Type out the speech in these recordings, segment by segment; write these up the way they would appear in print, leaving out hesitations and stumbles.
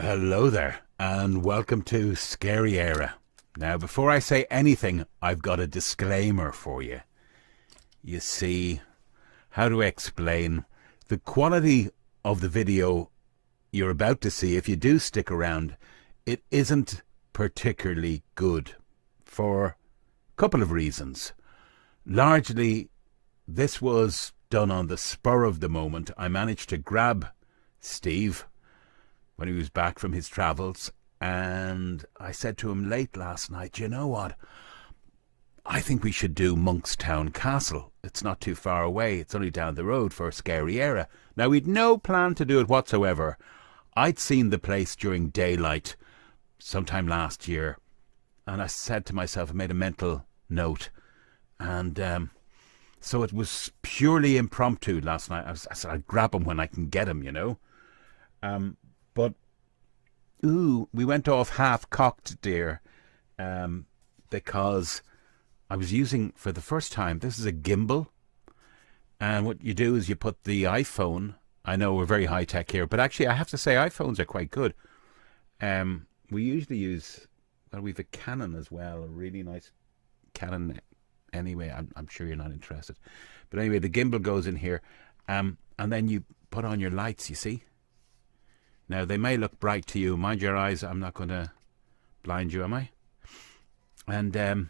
Hello there, and welcome to Scary EIRE. Now, before I say anything, I've got a disclaimer for you. You see, how do I explain? The quality of the video you're about to see, if you do stick around, it isn't particularly good for a couple of reasons. Largely, this was done on the spur of the moment. I managed to grab Steve when he was back from his travels, and I said to him late last night, you know what, I think we should do MONKSTOWN Castle. It's not too far away, it's only down the road for Scary EIRE. Now, we'd no plan to do it whatsoever. I'd seen the place during daylight sometime last year, and I said to myself, I made a mental note, and so it was purely impromptu last night. I said I'd grab him when I can get him, you know. But, we went off half-cocked, dear, because I was using, for the first time, this is a gimbal, and what you do is you put the iPhone, I know we're very high-tech here, but actually I have to say iPhones are quite good. We usually use, well, we have a Canon as well, a really nice Canon. Anyway, I'm sure you're not interested. But anyway, the gimbal goes in here, and then you put on your lights, you see? Now, they may look bright to you. Mind your eyes, I'm not going to blind you, am I? And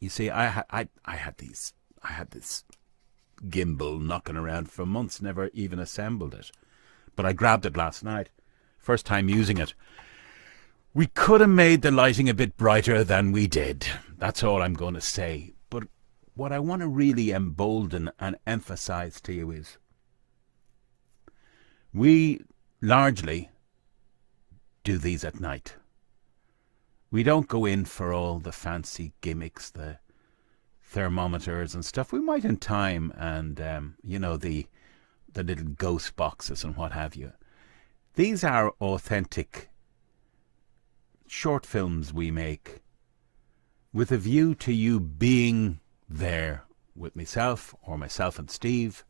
you see, I had this gimbal knocking around for months, never even assembled it. But I grabbed it last night, first time using it. We could have made the lighting a bit brighter than we did. That's all I'm going to say. But what I want to really embolden and emphasize to you is we largely do these at night. We don't go in for all the fancy gimmicks, the thermometers and stuff. We might in time, and you know, the little ghost boxes and what have you. These are authentic short films we make with a view to you being there with myself and Steve.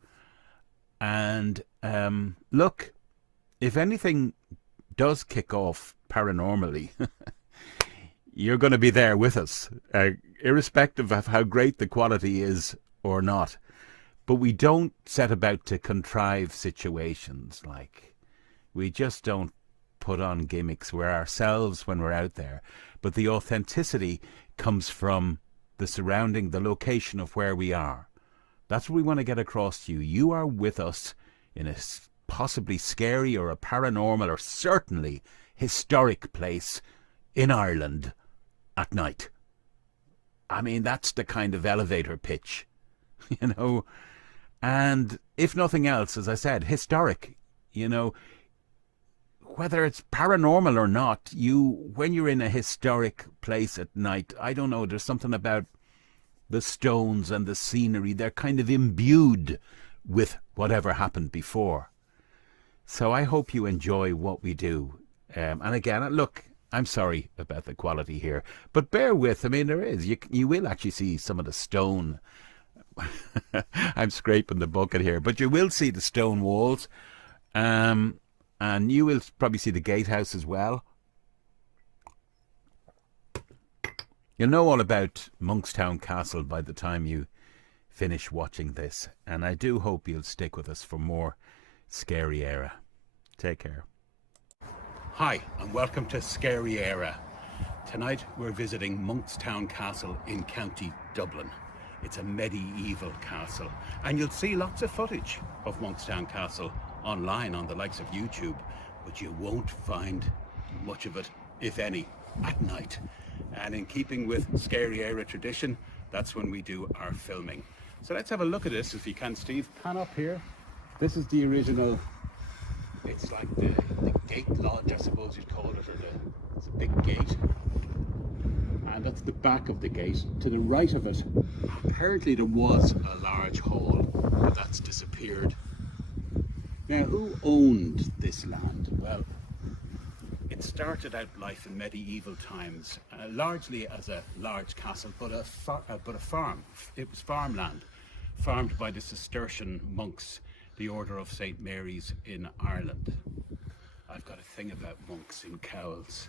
And look, if anything does kick off paranormally, you're going to be there with us, irrespective of how great the quality is or not. But we don't set about to contrive situations. Like, we just don't put on gimmicks. We're ourselves when we're out there. But the authenticity comes from the surrounding, the location of where we are. That's what we want to get across to you. You are with us in a possibly scary or a paranormal or certainly historic place in Ireland at night. I mean, that's the kind of elevator pitch, you know. And if nothing else, as I said, historic, you know, whether it's paranormal or not, when you're in a historic place at night, I don't know, there's something about the stones and the scenery. They're kind of imbued with whatever happened before. So I hope you enjoy what we do. And again, look, I'm sorry about the quality here, but bear with. I mean, there is. You will actually see some of the stone. I'm scraping the bucket here, but you will see the stone walls. And you will probably see the gatehouse as well. You'll know all about MONKSTOWN Castle by the time you finish watching this. And I do hope you'll stick with us for more Scary EIRE. Take care. Hi, and welcome to Scary EIRE. Tonight we're visiting MONKSTOWN Castle in County Dublin. It's a medieval castle. And you'll see lots of footage of MONKSTOWN Castle online on the likes of YouTube, but you won't find much of it, if any, at night. And in keeping with Scary EIRE tradition, that's when we do our filming. So let's have a look at this, if you can, Steve. Pan up here. This is the original, it's like the gate lodge, I suppose you'd call it, it's a big gate. And that's the back of the gate. To the right of it, apparently there was a large hall, but that's disappeared. Now, who owned this land? Well, it started out life in medieval times, largely as a large castle, but a farm. It was farmland, farmed by the Cistercian monks, the Order of St. Mary's in Ireland. I've got a thing about monks in cowls.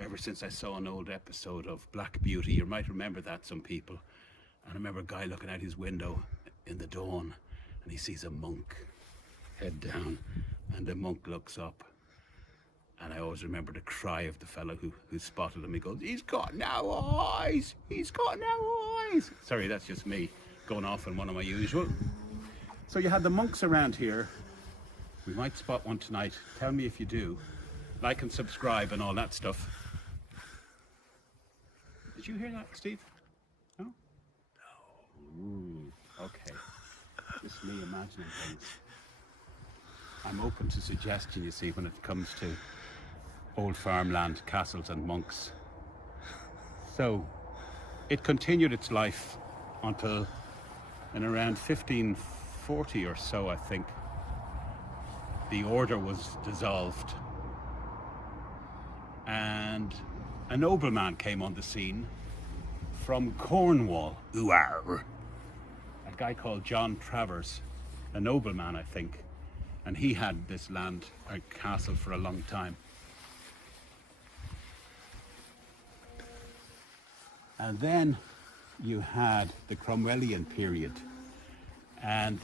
Ever since I saw an old episode of Black Beauty, you might remember that, some people. And I remember a guy looking out his window in the dawn and he sees a monk head down, and the monk looks up. And I always remember the cry of the fellow who spotted him. He goes, "He's got no eyes! He's got no eyes!" Sorry, that's just me going off on one of my usual. So you had the monks around here. We might spot one tonight. Tell me if you do. Like and subscribe and all that stuff. Did you hear that, Steve? No? No. Ooh, okay. Just me imagining things. I'm open to suggestion, you see, when it comes to old farmland, castles and monks. So, it continued its life until in around 1540 or so, I think, the order was dissolved. And a nobleman came on the scene from Cornwall, EIRE. A guy called John Travers, a nobleman, I think. And he had this land, a castle, for a long time. And then you had the Cromwellian period. And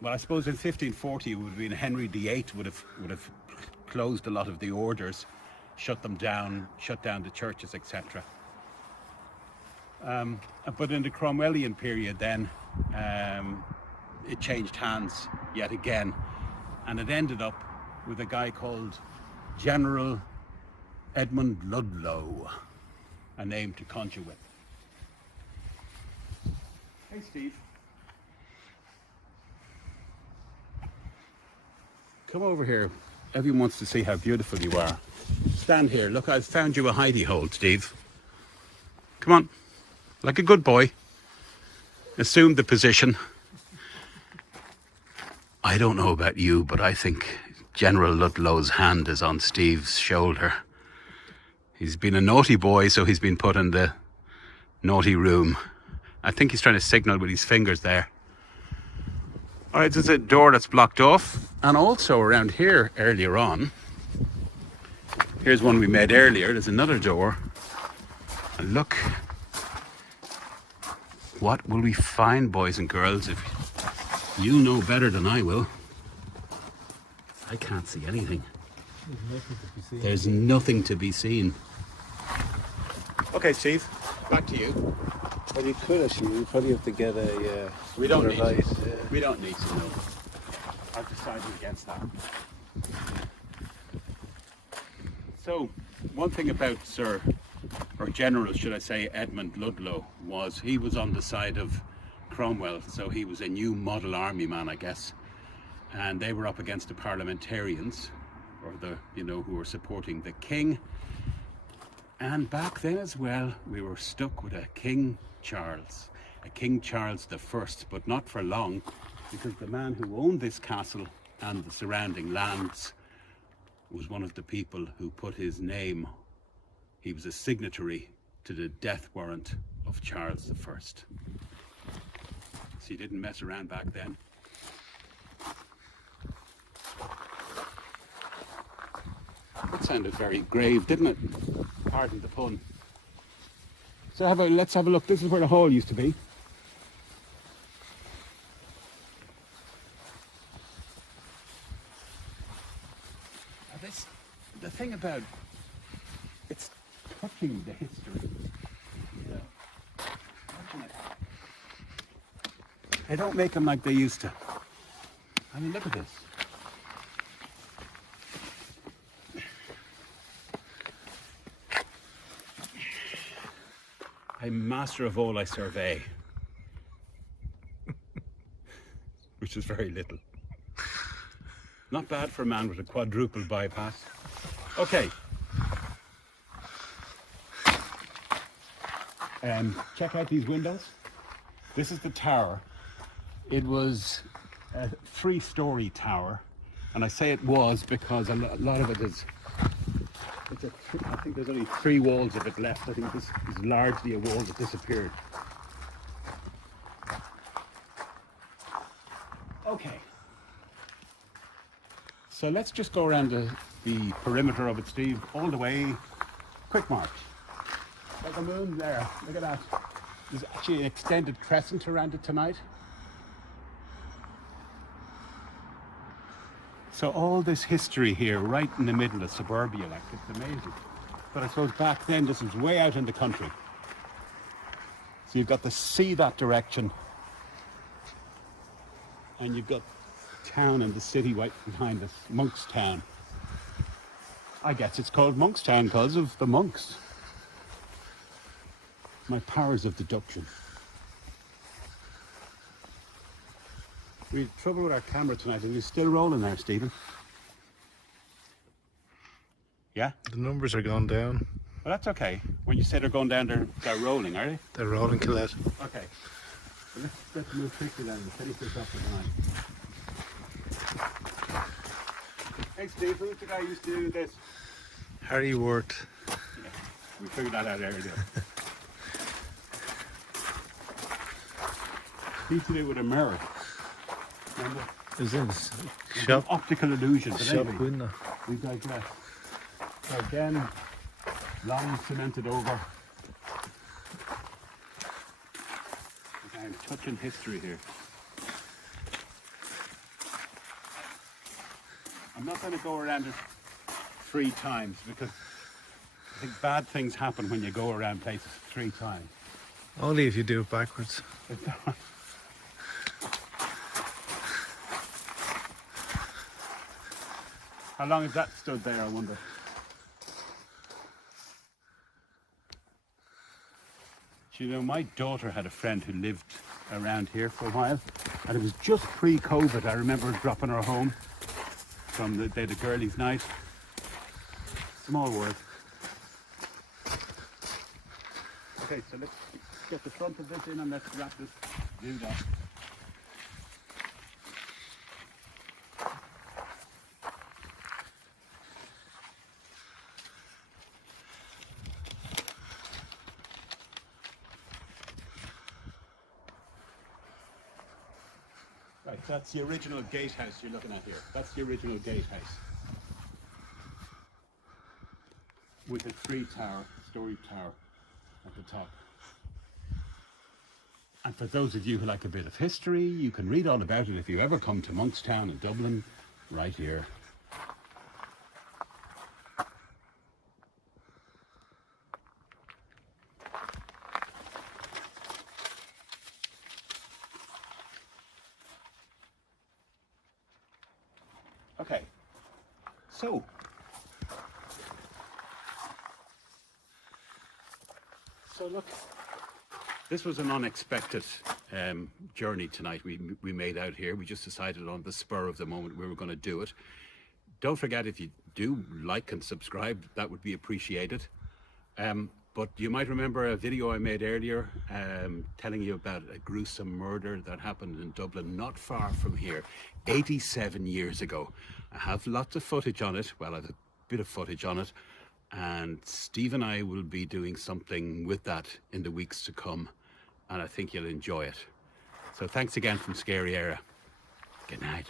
well, I suppose in 1540 it would have been Henry VIII would have closed a lot of the orders, shut them down, shut down the churches, etc. But in the Cromwellian period then, it changed hands yet again, and it ended up with a guy called General Edmund Ludlow, a name to conjure with. Hey, Steve. Come over here. Everyone wants to see how beautiful you are. Stand here. Look, I've found you a hidey hole, Steve. Come on. Like a good boy. Assume the position. I don't know about you, but I think General Ludlow's hand is on Steve's shoulder. He's been a naughty boy, so he's been put in the naughty room. I think he's trying to signal with his fingers there. All right, there's a door that's blocked off. And also around here earlier on, here's one we made earlier. There's another door. And look, what will we find, boys and girls? If you know better than I will. I can't see anything. There's nothing to be seen. Okay, Steve, back to you. Well, you could actually. You probably have to get a. We don't need light. We don't need to know. I've decided against that. So, one thing about Sir, or General, should I say, Edmund Ludlow, was he was on the side of Cromwell, so he was a new model army man, I guess. And they were up against the parliamentarians, or the, who were supporting the king. And back then as well, we were stuck with a King Charles I, but not for long, because the man who owned this castle and the surrounding lands was one of the people who put his name, he was a signatory to the death warrant of Charles I. So he didn't mess around back then. That sounded very grave, didn't it? Pardon the pun. So let's have a look. This is where the hall used to be. The thing about it's touching the history. Touching it. They don't make them like they used to. I mean, look at this. I'm master of all I survey. Which is very little. Not bad for a man with a quadruple bypass. Okay. Check out these windows. This is the tower. It was a 3-story tower. And I say it was because a lot of it is... I think there's only 3 walls of it left. I think this is largely a wall that disappeared. Okay. So let's just go around the perimeter of it, Steve, all the way. Quick march. Like a moon there. Look at that. There's actually an extended crescent around it tonight. So all this history here, right in the middle of suburbia, like, it's amazing. But I suppose back then, this was way out in the country. So you've got the sea that direction, and you've got town and the city right behind us, MONKSTOWN. I guess it's called MONKSTOWN because of the monks. My powers of deduction. We had trouble with our camera tonight. Are you still rolling there, Stephen? Yeah? The numbers are gone down. Well, that's okay. When you say they're going down, they're rolling, are they? They're rolling, Colette. Okay. Well, let's move quickly then and finish this up for tonight. Hey, Steve, who's the guy who used to do this? Harry Worth. Yeah, we figured that out earlier. He used to do it with a mirror. Remember? Is this It's shop? an optical illusion. But Shop anyway, window. we digress. So again, long cemented over. I'm touching history here. I'm not going to go around it 3 times because I think bad things happen when you go around places 3 times. Only if you do it backwards. How long has that stood there, I wonder? Do you know, my daughter had a friend who lived around here for a while, and it was just pre-COVID. I remember dropping her home from the girlies' night. Small world. Okay, so let's get the front of this in and let's wrap this dude up. Right, that's the original gatehouse you're looking at here. That's the original gatehouse. With a 3-story tower at the top. And for those of you who like a bit of history, you can read all about it if you ever come to MONKSTOWN in Dublin, right here. Okay, so look, this was an unexpected journey tonight we made out here. We just decided on the spur of the moment we were going to do it. Don't forget, if you do like and subscribe, that would be appreciated. But you might remember a video I made earlier telling you about a gruesome murder that happened in Dublin, not far from here, 87 years ago. I have lots of footage on it. Well, I have a bit of footage on it. And Steve and I will be doing something with that in the weeks to come. And I think you'll enjoy it. So thanks again from Scary EIRE. Good night.